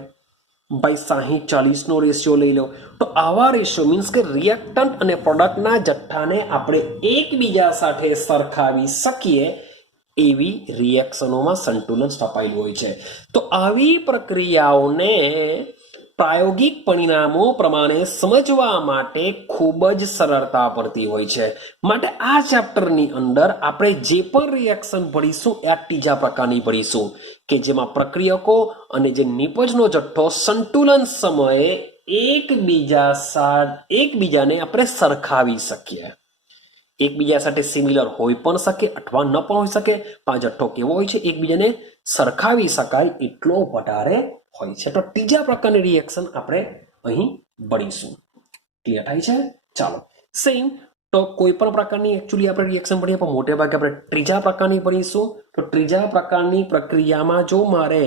ભાઈ 60-40નો રેશિયો લઈ લો. તો આવા રેશિયો મીન્સ કે રિએક્ટન્ટ અને પ્રોડક્ટના જથ્થાને આપણે એકબીજા સાથે સરખાવી શકીએ એવી રિએક્શનોમાં સંતુલન સ્થપાયેલું હોય છે. તો આવી પ્રક્રિયાઓને પ્રાયોગિક પરિણામો પ્રમાણે સમજવા માટે ખૂબ જ સરળતા પડતી હોય છે. માટે આ ચેપ્ટરની અંદર આપણે જે પણ રિએક્શન ભણીશું એ આ ત્રીજા પ્રકારની ભણીશું કે જેમાં પ્રક્રિયકો અને જે નિપજનો જથ્થો સંતુલન સમયે એકબીજાને આપણે સરખાવી શકીએ. એકબીજા સાથે સિમિલર હોઈ પણ શકે અથવા ન પણ હોઈ શકે, પણ આ જથ્થો કેવો હોય છે, એકબીજાને સરખાવી શકાય એટલો વધારે હોય છે. તો ત્રીજા પ્રકારની રિએક્શન આપણે અહીં ભણીશું. ક્લિયર થાય છે? ચાલો સેમ. તો કોઈ પણ પ્રકારની એકચ્યુઅલી આપણે રિએક્શન ભણીએ પણ મોટે ભાગે આપણે ત્રીજા પ્રકારની ભણીશું. તો ત્રીજા પ્રકારની પ્રક્રિયામાં જો મારે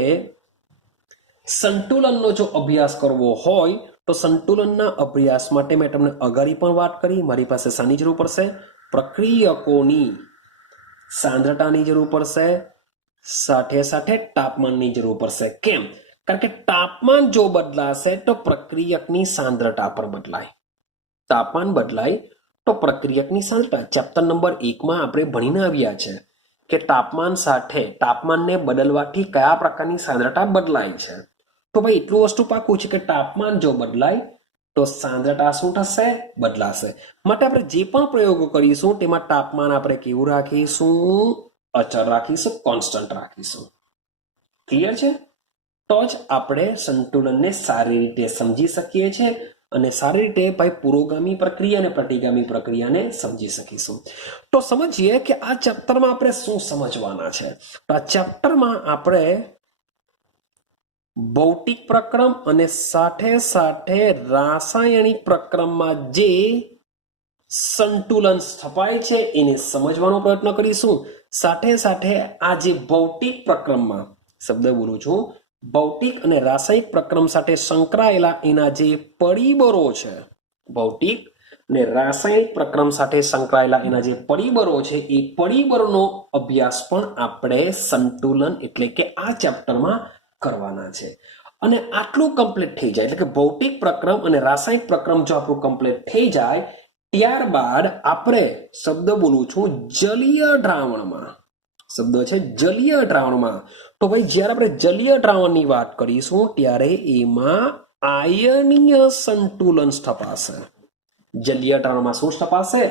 સંતુલનનો જો અભ્યાસ કરવો હોય તો સંતુલનના અભ્યાસ માટે મેં તમને અગાડી પણ વાત કરી, મારી પાસે શાની જરૂર પડશે? પ્રક્રિયકોની સાંદ્રતાની જરૂર પડશે, સાથે સાથે તાપમાનની જરૂર પડશે. કેમ? કારણ કે તાપમાન જો બદલાશે તો પ્રક્રિયકની સાંદ્રતા પણ બદલાય. તાપમાન બદલાય તો પ્રક્રિયકની સાંદ્રતા. ચેપ્ટર નંબર 1માં આપણે ભણીને આવ્યા છે કે તાપમાન સાથે તાપમાનને બદલવાથી કયા પ્રકારની સાંદ્રતા બદલાય છે. તો ભાઈ એટલું વસ્તુ પાકું છે કે તાપમાન જો બદલાય તો સાંદ્રતા શું થશે? બદલાશે. માટે આપણે જે પણ પ્રયોગો કરીશું તેમાં તાપમાન આપણે કેવું રાખીશું? અચળ રાખીશું, કોન્સ્ટન્ટ રાખીશું. ક્લિયર છે? તો જ આપણે સંતુલનને સારી રીતે સમજી શકીએ છીએ અને સારી રીતે ભાઈ પુરોગામી પ્રક્રિયા અને પ્રતિગામી પ્રક્રિયાને સમજી શકીશું. તો સમજીએ કે આ ચેપ્ટરમાં આપણે શું સમજવાના છે. તો આ ચેપ્ટરમાં આપણે ભૌતિક પ્રક્રમ અને સાથે સાથે રાસાયણિક પ્રક્રમમાં જે સંતુલન સ્થપાય છે એને સમજવાનો પ્રયત્ન કરીશું. સાથે સાથે આ જે ભૌતિક પ્રક્રમમાં, શબ્દ બોલું છું, ભૌતિક અને રાસાયણિક પ્રક્રમ સાથે સંકળાયેલા એના જે પરિબળો છે, ભૌતિક અને રાસાયણિક પ્રક્રમ સાથે સંકળાયેલા એના જે પરિબળો છે એ પરિબળનો અભ્યાસ પણ આપણે સંતુલન એટલે કે આ ચેપ્ટરમાં કરવાના છે. અને આટલું કમ્પ્લીટ થઈ જાય એટલે કે ભૌતિક પ્રક્રમ અને રાસાયણિક પ્રક્રમ જો આપણું કમ્પ્લીટ થઈ જાય ત્યારબાદ આપણે, શબ્દ બોલું છું, જલીય દ્રાવણમાં, શબ્દ છે જલીય દ્રાવણમાં. તો ભાઈ જ્યારે આપણે જલીય દ્રાવણની વાત કરીશું ત્યારે એમાં આયનીય સંતુલન સ્થપાશે. જલીય દ્રાવણમાં શું સ્થપાશે?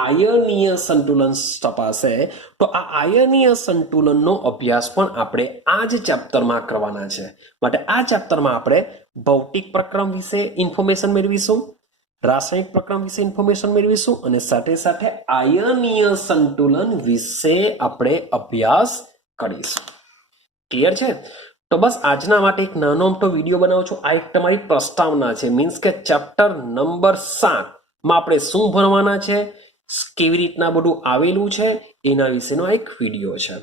આયનીય સંતુલન સ્થપાશે. તો આ આયનીય સંતુલનનો અભ્યાસ પણ આપણે આ જ ચેપ્ટરમાં કરવાના છે. માટે આ ચેપ્ટરમાં આપણે ભૌતિક પ્રક્રમ વિશે ઇન્ફોર્મેશન મેળવીશું, રાસાયણિક પ્રક્રમ વિશે ઇન્ફોર્મેશન મેળવીશું અને સાથે સાથે આયનીય સંતુલન વિશે આપણે અભ્યાસ કરીશું. ક્લિયર છે? તો બસ આજના માટે એક નાનો અમથો વિડીયો બનાવું છું. આ એક તમારી પ્રસ્તાવના છે, મીન્સ કે ચેપ્ટર નંબર 7માં આપણે શું ભણવાના છે, કેવી રીતના બધું આવેલું છે એના વિશેનો એક વિડીયો છે.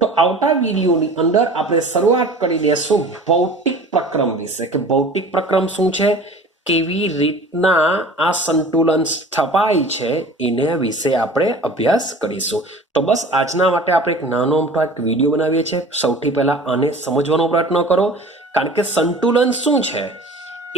તો આવતા વિડીયોની અંદર આપણે શરૂઆત કરી દેશું ભૌતિક પ્રક્રમ વિશે કે ભૌતિક પ્રક્રમ શું છે, કેવી રીતના આ સંતુલન સ્થપાય છે એના વિશે આપણે અભ્યાસ કરીશું. તો બસ આજના માટે આપણે એક નાનો અમથો એક વિડીયો બનાવીએ છીએ. સૌથી પહેલા આને સમજવાનો પ્રયત્ન કરો, કારણ કે સંતુલન શું છે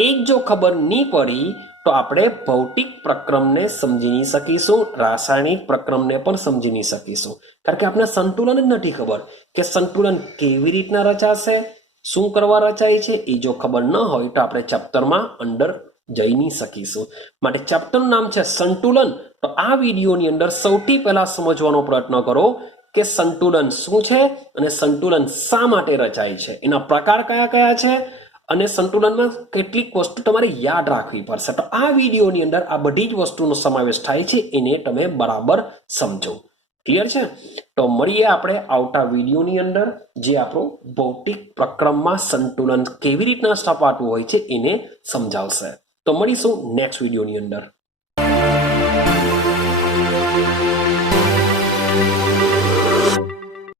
એ જો ખબર નહીં પડી તો આપણે ભૌતિક પ્રક્રમને સમજી નહીં શકીશું, રાસાયણિક પ્રક્રમને પણ સમજી નહીં શકીશું. કારણ કે આપણે સંતુલન જ નથી ખબર કે સંતુલન કેવી રીતના રચાશે, શું કરવા રચાય છે એ જો ખબર ન હોય તો આપણે ચેપ્ટરમાં અંદર જઈ નહીં શકીશું. માટે ચેપ્ટરનું નામ છે સંતુલન. તો આ વિડીયોની અંદર સૌથી પહેલા સમજવાનો પ્રયત્ન કરો કે સંતુલન શું છે અને સંતુલન શા માટે રચાય છે, એના પ્રકાર કયા કયા છે અને સંતુલનમાં કેટલીક વસ્તુ તમારે યાદ રાખવી પડશે. તો આ વિડીયોની અંદર આ બધી જ વસ્તુનો સમાવેશ થાય છે, એને તમે બરાબર સમજો. ક્લિયર છે? તો મળીએ આપણે આવતા વિડીયોની અંદર, જે આપણું ભૌતિક પ્રક્રમમાં સંતુલન કેવી રીતના સ્થપાતું હોય છે એને સમજાવશે. તો મળીશું નેક્સ્ટ વિડીયોની અંદર.